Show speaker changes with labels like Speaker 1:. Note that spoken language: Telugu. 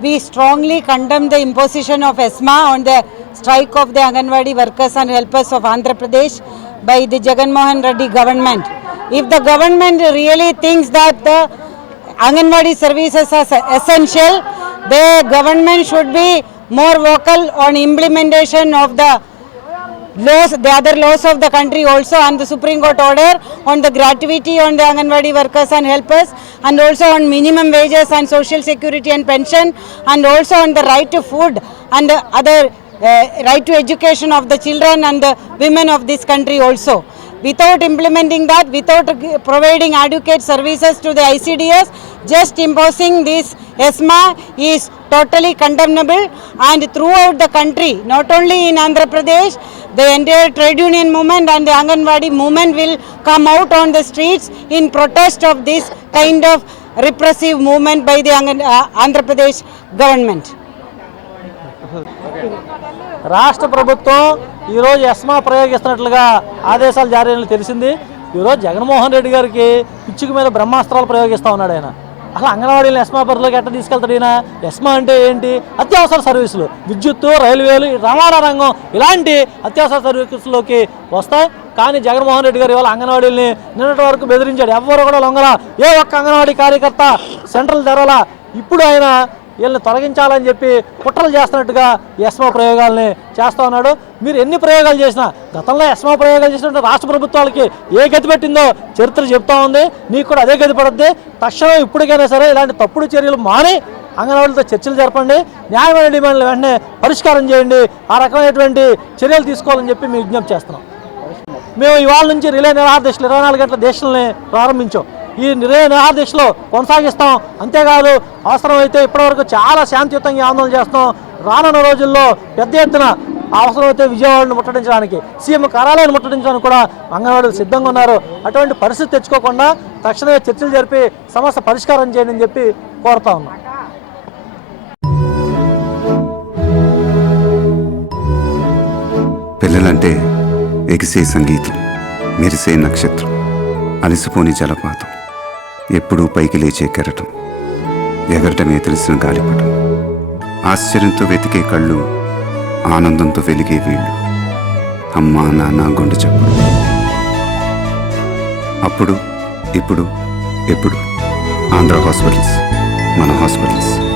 Speaker 1: We strongly condemn the imposition of ESMA on the strike of the Anganwadi workers and helpers of Andhra Pradesh by the Jagan Mohan Reddy government. If the government really thinks that the Anganwadi services are essential, the government should be more vocal on implementation of the laws, the other laws of the country also and the Supreme Court order on the gratuity on the Anganwadi workers and helpers and also on minimum wages and social security and pension and also on the right to food and the other uh, right to education of the children and the women of this country also. Without implementing that, without providing adequate services to the ICDS, just imposing this ESMA is totally condemnable and throughout the country, not only in Andhra Pradesh, the entire trade union movement and the Anganwadi movement will come out on the streets in protest of this kind of repressive movement by the Angan- uh, Andhra Pradesh government.
Speaker 2: రాష్ట్ర ప్రభుత్వం ఈరోజు ఎస్మా ప్రయోగిస్తున్నట్లుగా ఆదేశాలు జారీ అయినట్లు తెలిసింది ఈరోజు జగన్మోహన్ రెడ్డి గారికి పిచ్చుకు మీద బ్రహ్మాస్త్రాలు ప్రయోగిస్తూ ఉన్నాడు ఆయన అసలు అంగన్వాడీలు ఎస్మా పరిధిలోకి ఎట్లా తీసుకెళ్తాడు ఈయన? ఎస్మా అంటే ఏంటి? అత్యవసర సర్వీసులు. విద్యుత్తు రైల్వేలు రవాణా రంగం ఇలాంటి అత్యవసర సర్వీసులోకి వస్తాయి. కానీ జగన్మోహన్ రెడ్డి గారు ఇవాళ అంగన్వాడీల్ని నిన్నటి వరకు బెదిరించాడు. ఎవ్వరు కూడా లొంగరా. ఏ ఒక్క అంగన్వాడీ కార్యకర్త సెంట్రల్ ధరల ఇప్పుడు ఆయన వీళ్ళని తొలగించాలని చెప్పి కుట్రలు చేస్తున్నట్టుగా ఈ ఎస్మా ప్రయోగాల్ని చేస్తూ ఉన్నాడు. మీరు ఎన్ని ప్రయోగాలు చేసినా గతంలో ఎస్మా ప్రయోగాలు చేసినట్టు రాష్ట్ర ప్రభుత్వాలకి ఏ గతి పెట్టిందో చరిత్ర చెప్తా ఉంది. నీకు కూడా అదే గతి పడుద్ది. తక్షణం ఇప్పటికైనా సరే ఇలాంటి తప్పుడు చర్యలు మాని అంగన్వాడీలతో చర్చలు జరపండి. న్యాయమైన డిమాండ్లు వెంటనే పరిష్కారం చేయండి. ఆ రకమైనటువంటి చర్యలు తీసుకోవాలని చెప్పి మేము విజ్ఞప్తి చేస్తున్నాం. మేము ఇవాళ నుంచి రిలే నిరాహార దీక్షలు ఇరవై నాలుగు గంటల దీక్షల్ని ప్రారంభించాం. ఈ రిలే నిరాహార దీక్షలో కొనసాగిస్తాం. అంతేకాదు అవసరమైతే ఇప్పటివరకు చాలా శాంతియుతంగా ఆందోళన చేస్తాం రానున్న రోజుల్లో పెద్ద ఎత్తున అవసరమైతే విజయవాడను ముట్టడించడానికి సీఎం కార్యాలయాన్ని ముట్టడించడానికి కూడా అంగన్వాడీలు సిద్ధంగా ఉన్నారు. అటువంటి పరిస్థితి తెచ్చుకోకుండా తక్షణమే చర్చలు జరిపి సమస్య పరిష్కారం చేయండి అని చెప్పి కోరుతా ఉన్నాం.
Speaker 3: పిల్లలంటే ఎగిసే సంగీతం మెరిసే నక్షత్రం అలసిపోని జలపాతం. ఎప్పుడూ పైకి లేచే కెరటం. ఎగరటమే తెలిసిన గాలిపటం. ఆశ్చర్యంతో వెతికే కళ్ళు ఆనందంతో వెలిగే వీళ్ళు. అమ్మా నాన్న గుండె చప్పుడు. అప్పుడు ఇప్పుడు ఎప్పుడు? ఆంధ్ర హాస్పిటల్స్ మన హాస్పిటల్స్.